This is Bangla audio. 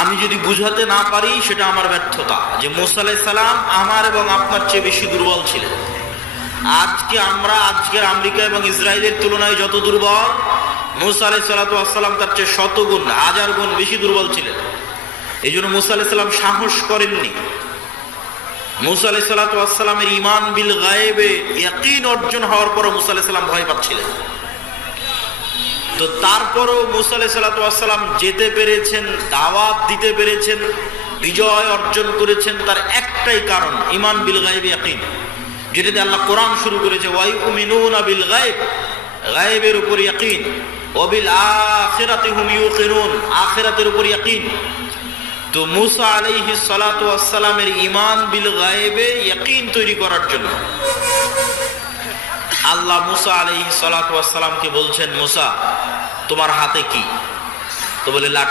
আমি যদি বুঝাতে না পারি সেটা আমার ব্যর্থতা, যে মুসা আলাইহিস সালাম আমার এবং আপনার চেয়ে বেশি দুর্বল ছিলেন। আজকের আমেরিকা এবং ইসরায়েলের তুলনায় যত দুর্বল, মুসা আলাইহিস সালাম তার চেয়ে শতগুণ, হাজার গুণ বেশি দুর্বল ছিলেন। এই জন্য মুসা আলাইহিস সালাম সাহস করেননি। মুসা আলাইহিস সালামের ঈমান বিল গায়েবে ইয়াকিন অর্জন হওয়ার পরও মুসা আলাইহিস সালাম ভয় পাচ্ছিলেন। তো তারপরও মুসা আলাইহিস সালাম যেতে পেরেছেন, দাওয়াত দিতে পেরেছেন, বিজয় অর্জন করেছেন, তার একটাই কারণ ঈমান বিল গায়েবে ইয়াকিন, যেটাতে আল্লাহ কোরআন শুরু করেছে, ওয়ায়ুমিনুনা বিল গায়েব, গায়েবের উপর ইয়াকিন, ওয়া বিল আখিরাতি হুম ইউকিনুন, আখিরাতের উপর ইয়াকিন। তো মুসা আলাইহিস সালামের ঈমান বিল গায়েবে ইয়াকিন তৈরি করার জন্য আল্লাহ মুসা আলাইহিস সালামকে বলছেন, মুসা তোমার হাতে কি? তো বলে লাঠি।